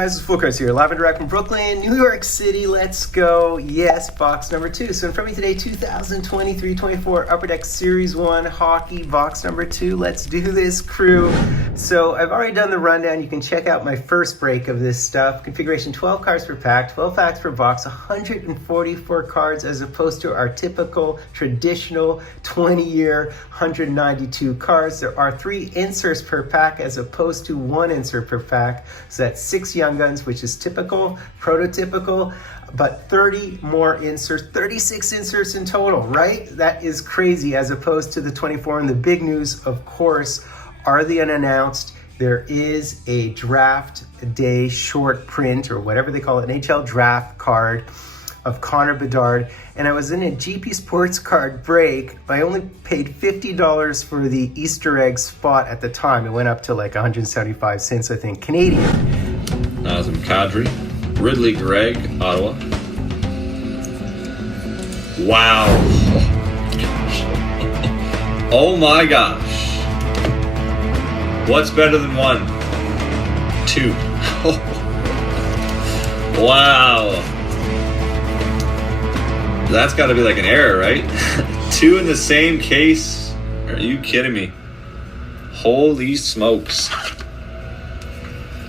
guys, it's Fultoncards here, live and direct from Brooklyn, New York City. Let's go. Yes, box number 2. So in front of me today, 2023-24 Upper Deck Series 1 Hockey, box number 2. Let's do this, crew. So I've already done the rundown. You can check out my first break of this stuff. Configuration 12 cards per pack, 12 packs per box, 144 cards as opposed to our typical traditional 20-year 192 cards. There are 3 inserts per pack as opposed to 1 insert per pack. So that's 6 Young Guns, which is typical, prototypical, but 30 more inserts, 36 inserts in total, right? That is crazy as opposed to the 24. And the big news, of course, are the unannounced. There is a draft day short print, or whatever they call it, an NHL draft card of Connor Bedard. And I was in a GP Sports card break. I only paid $50 for the Easter egg spot at the time. It went up to like 175 cents, I think, Canadian. Nazem Kadri, Ridley Gregg, Ottawa. Wow. Oh my gosh. What's better than 1? 2. Wow. That's got to be like an error, right? 2 in the same case? Are you kidding me? Holy smokes.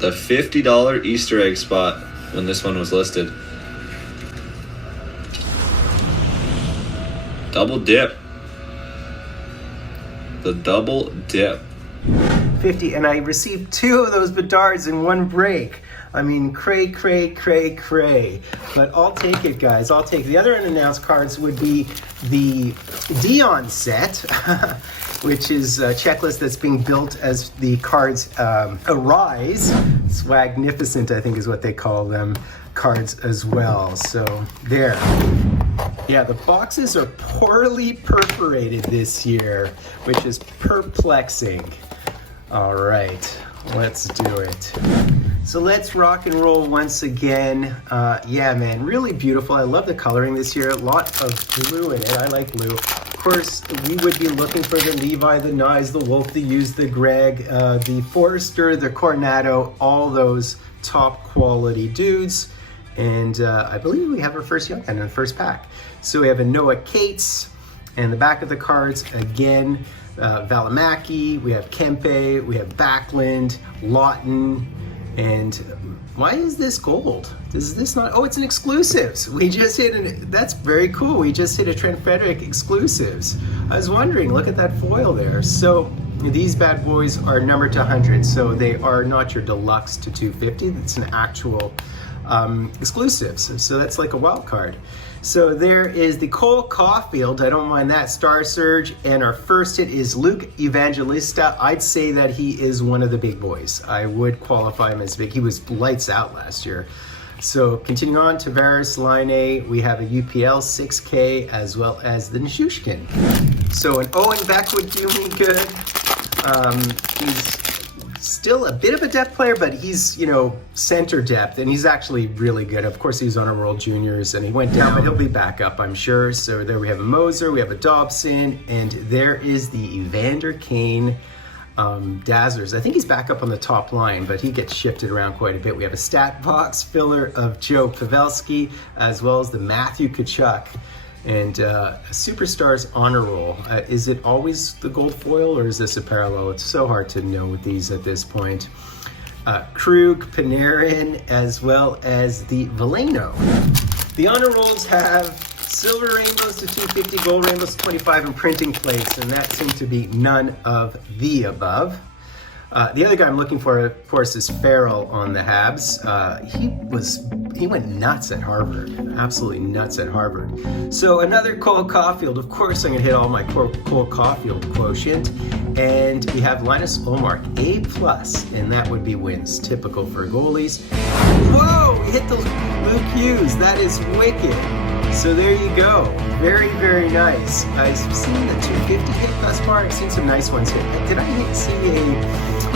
The $50 Easter egg spot when this one was listed. Double dip. The double dip. 50, and I received 2 of those Bedards in one break. I mean, cray. But I'll take it, guys. I'll take it. The other unannounced cards would be the Dion set, which is a checklist that's being built as the cards arise. Swagnificent, I think is what they call them, cards as well. So there. Yeah, the boxes are poorly perforated this year, which is perplexing. All right, let's do it. So let's rock and roll once again. Yeah, man, really beautiful. I love the coloring this year. A lot of blue in it. I like blue. Of course, we would be looking for the Levi, the Nyes, the Wolf, the Hughes, the Gregg, the Forrester, the Coronado, all those top quality dudes. And I believe we have our first Young Gun in the first pack. So we have a Noah Cates, and the back of the cards, again, Valimaki, we have Kempe, we have Backlund, Lawton, and why is this gold? Is this not? Oh, it's an exclusives. We just hit that's very cool. We just hit a Trent Frederic exclusives. I was wondering, look at that foil there. So these bad boys are numbered to 100, so they are not your deluxe to 250. It's an actual exclusives. So that's like a wild card. So there is the Cole Caulfield. I don't mind that. Star Surge. And our first hit is Luke Evangelista. I'd say that he is one of the big boys. I would qualify him as big. He was lights out last year. So continuing on, Tavares, Line, we have a UPL 6K as well as the Nishushkin. So an Owen Beck would do me good. He's still a bit of a depth player, but he's, you know, center depth, and he's actually really good. Of course, he was on our World Juniors, and he went down, but he'll be back up, I'm sure. So there we have a Moser, we have a Dobson, and there is the Evander Kane Dazzlers. I think he's back up on the top line, but he gets shifted around quite a bit. We have a stat box filler of Joe Pavelski, as well as the Matthew Tkachuk. And Superstars Honor Roll. Is it always the gold foil, or is this a parallel? It's so hard to know with these at this point. Krug, Panarin, as well as the Veleno. The Honor Rolls have silver rainbows to 250, gold rainbows to 25, and printing plates, and that seems to be none of the above. The other guy I'm looking for, of course, is Farrell on the Habs. He went nuts at Harvard, absolutely nuts at Harvard. So another Cole Caulfield. Of course, I'm gonna hit all my Cole Caulfield quotient. And we have Linus Ullmark, A+, and that would be wins, typical for goalies. Whoa, we hit the Luke Hughes. That is wicked. So there you go. Very, very nice. I've seen the 250 hit thus far. I've seen some nice ones hit. Did I see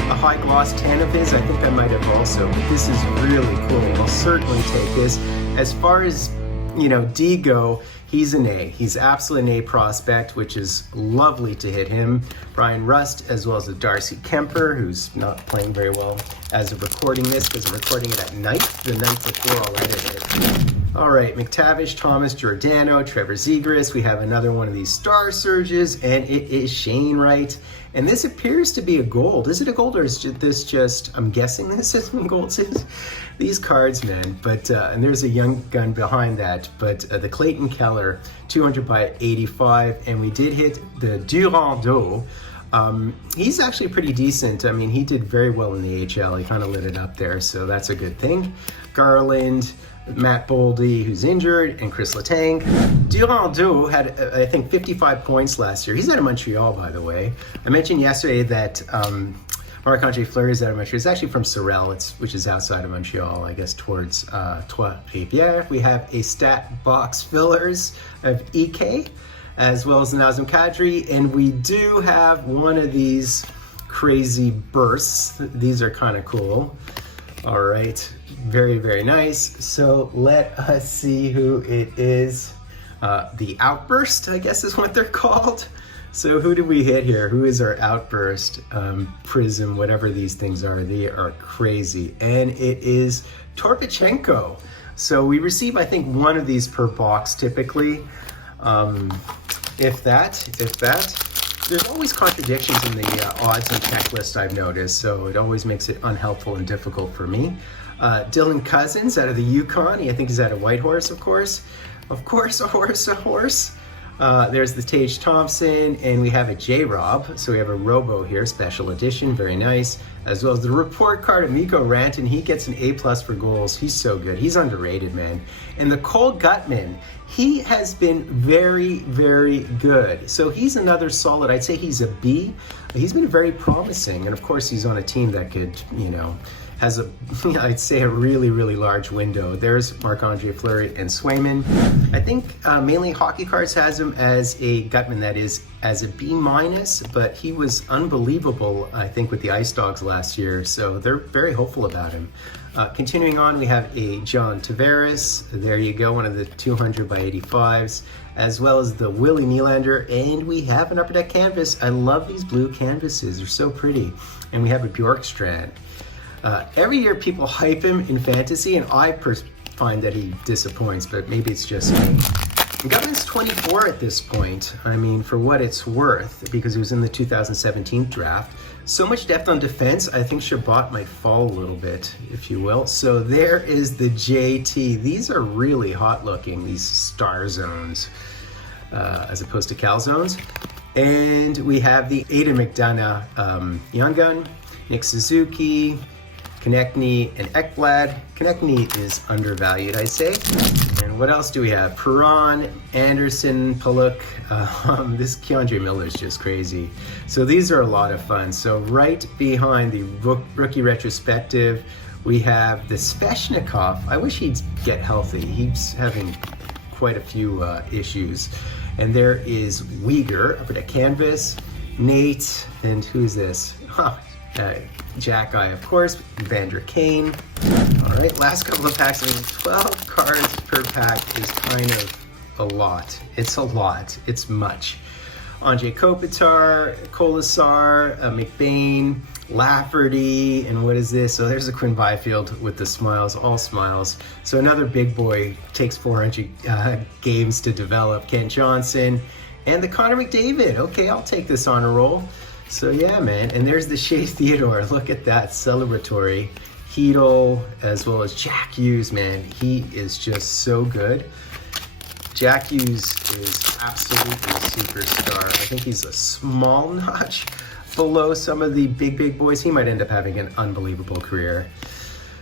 a high gloss 10 of his? I think I might have also. But this is really cool. I'll certainly take this. As far as you know, Digo, he's an A. He's absolutely an A prospect, which is lovely to hit him. Brian Rust, as well as the Darcy Kemper, who's not playing very well as of recording this, because I'm recording it at night. The night before I'll edit it. All right, McTavish, Thomas, Giordano, Trevor Zegras. We have another one of these Star Surges, and it is Shane Wright. And this appears to be a gold. Is it a gold, or is this just, I'm guessing this is some gold. These cards, man. But, and there's a young gun behind that. But the Clayton Keller, 200 by 85. And we did hit the Durando. He's actually pretty decent. I mean, he did very well in the HL. He kind of lit it up there, so that's a good thing. Garland, Matt Boldy, who's injured, and Chris Letang. Durando had, I think, 55 points last year. He's out of Montreal, by the way. I mentioned yesterday that Marc-Andre Fleury is out of Montreal. It's actually from Sorel, which is outside of Montreal, I guess, towards Trois-Rivières. We have a stat box fillers of EK, as well as the Nazem Kadri, and we do have one of these crazy bursts. These are kind of cool. All right, very, very nice. So let us see who it is. The Outburst, I guess is what they're called. So who did we hit here? Who is our Outburst? Prism, whatever these things are, they are crazy. And it is Torpichenko. So we receive, I think, one of these per box typically. If that. There's always contradictions in the odds and checklist, I've noticed, so it always makes it unhelpful and difficult for me. Dylan Cousins out of the Yukon. I think he's out of Whitehorse, of course. Of course, a horse. There's the Tage Thompson, and we have a J-Rob. So we have a Robo here, special edition, very nice. As well as the report card of Mikko Rantanen. He gets an A+ for goals. He's so good. He's underrated, man. And the Cole Gutman, he has been very, very good. So he's another solid, I'd say he's a B. He's been very promising. And of course, he's on a team that could, you know, has a, I'd say, a really, really large window. There's Marc-Andre Fleury and Swayman. I think mainly Hockey Cards has him as a Gutman, that is, as a B-, but he was unbelievable, I think, with the Ice Dogs last year, so they're very hopeful about him. Continuing on, we have a John Tavares. There you go, one of the 200 by 85s, as well as the Willie Nylander, and we have an Upper Deck canvas. I love these blue canvases, they're so pretty. And we have a Bjorkstrand. Every year people hype him in fantasy, and I find that he disappoints, but maybe it's just me. Gutman's 24 at this point, I mean, for what it's worth, because he was in the 2017 draft. So much depth on defense, I think Shabbat might fall a little bit, if you will. So there is the JT. These are really hot looking, these star zones, as opposed to cal zones. And we have the Aiden McDonough Young Gun, Nick Suzuki, Konechny, and Ekblad. Konechny is undervalued, I say. And what else do we have? Perron, Anderson, Paluk. This Keandre Miller is just crazy. So these are a lot of fun. So right behind the rookie retrospective, we have the Sveshnikov. I wish he'd get healthy. He's having quite a few issues. And there is Uyghur up at a canvas, Nate, and who's this? Jack Eye, of course, Vander Kane. All right, last couple of packs. I mean, 12 cards per pack is kind of a lot. It's a lot. It's much. Andrei Kopitar, Kolasar, McBain, Lafferty, and what is this? So there's a Quinn Byfield with the smiles, all smiles. So another big boy, takes 400 games to develop. Kent Johnson, and the Connor McDavid. Okay, I'll take this on a roll. So yeah, man, and there's the Shea Theodore. Look at that, celebratory. Heedle, as well as Jack Hughes, man. He is just so good. Jack Hughes is absolutely a superstar. I think he's a small notch below some of the big boys. He might end up having an unbelievable career.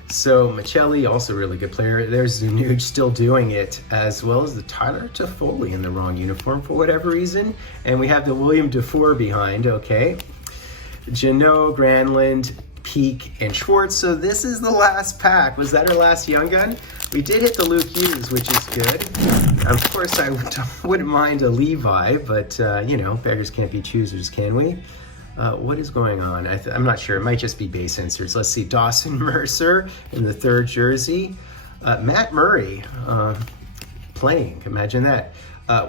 So Michelli, also a really good player. There's Zanuj still doing it, as well as the Tyler Toffoli in the wrong uniform for whatever reason. And we have the William Dufour behind, okay. Janot, Granlund, Peak, and Schwartz. So this is the last pack. Was that our last Young Gun? We did hit the Luke Hughes, which is good. Of course, I wouldn't mind a Levi, but, you know, beggars can't be choosers, can we? What is going on? I'm not sure. It might just be base inserts. Let's see. Dawson Mercer in the 3rd jersey. Matt Murray. playing. Imagine that.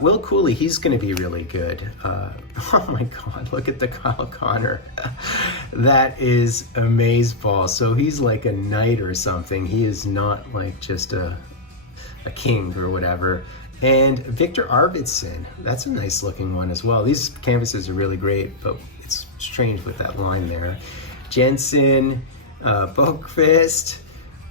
Will Cooley, he's going to be really good. Oh my God, look at the Kyle Connor. That is amazeball. So he's like a knight or something. He is not like just a king or whatever. And Victor Arvidsson, that's a nice looking one as well. These canvases are really great, but it's strange with that line there. Jensen, Boqvist,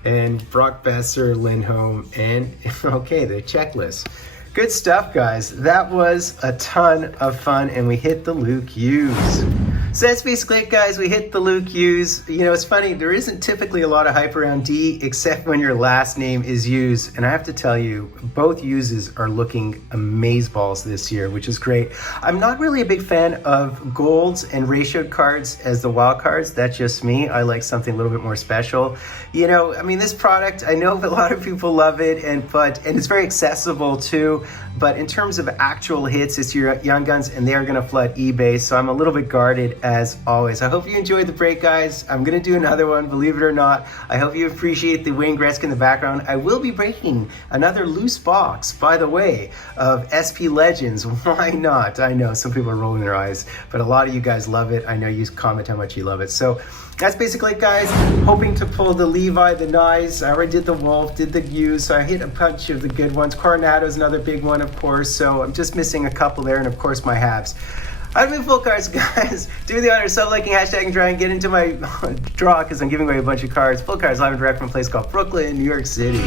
and Brock Besser, Lindholm, and okay, the checklist. Good stuff, guys. That was a ton of fun, and we hit the Luke Hughes. So that's basically it, guys. We hit the Luke Hughes. You know, it's funny, there isn't typically a lot of hype around D, except when your last name is Hughes. And I have to tell you, both Hugheses are looking amazeballs this year, which is great. I'm not really a big fan of golds and ratioed cards as the wild cards. That's just me. I like something a little bit more special. You know, I mean, this product, I know a lot of people love it, and it's very accessible too. But in terms of actual hits, it's your young guns, and they are going to flood eBay. So I'm a little bit guarded as always. I hope you enjoyed the break, guys. I'm going to do another one, believe it or not. I hope you appreciate the Wayne Gretzky in the background. I will be breaking another loose box, by the way, of SP Legends. Why not? I know some people are rolling their eyes, but a lot of you guys love it. I know you comment how much you love it. So that's basically it, guys. Hoping to pull the Levi, the Nyes. I already did the Wolf, did the Hughes, so I hit a bunch of the good ones. Coronado's another big one, of course, so I'm just missing a couple there, and of course my Habs. I've been Fultoncards, guys. Do the honor, sub-liking, hashtag, and try and get into my draw because I'm giving away a bunch of cards. Fultoncards live and direct from a place called Brooklyn, New York City.